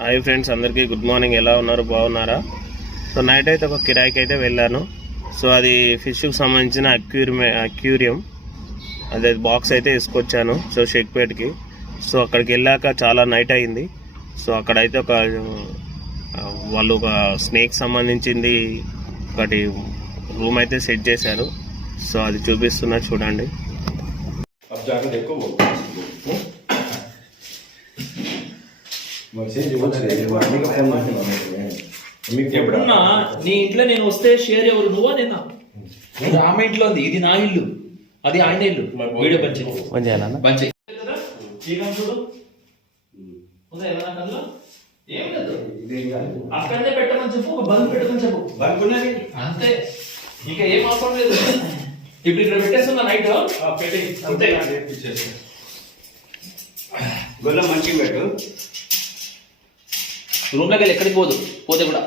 Hi friends, అందరికీ good morning. ఎలా ఉన్నారు? బాగున్నారా? సో నైట్ అయితే ఒక కిరాయికి అయితే వెళ్ళాను. సో అది ఫిష్కి సంబంధించిన అక్యూరియం అదే బాక్స్ అయితే తీసుకొచ్చాను. సో షేక్పేట్కి. సో అక్కడికి వెళ్ళాక చాలా నైట్ అయింది. సో అక్కడైతే వాళ్ళు ఒక స్నేక్ సంబంధించింది ఒకటి రూమ్ అయితే సెట్ చేశారు. సో అది చూపిస్తున్నా చూడండి. ఎప్పుడన్నా నీ ఇంట్లో నేను వస్తే షేర్ ఎవరు, నువ్వా నేనా? ఆమె ఇంట్లో ఉంది, ఇది నా ఇల్లు, అది ఆయన ఇల్లు. వీడియో పంచాయి అక్కడనే పెట్టమని చెప్పు, ఒక బల్బ్ పెట్టమని చెప్పు. అంతే, ఇంకా ఏం అవసరం లేదు. ఇప్పుడు ఇక్కడ పెట్టేస్తున్నా నైట్ పెట్టి అంతే. గొల్ల మంచిగా పెట్టు. రూమ్ లోకి వెళ్ళి ఎక్కడికి పోతే కూడా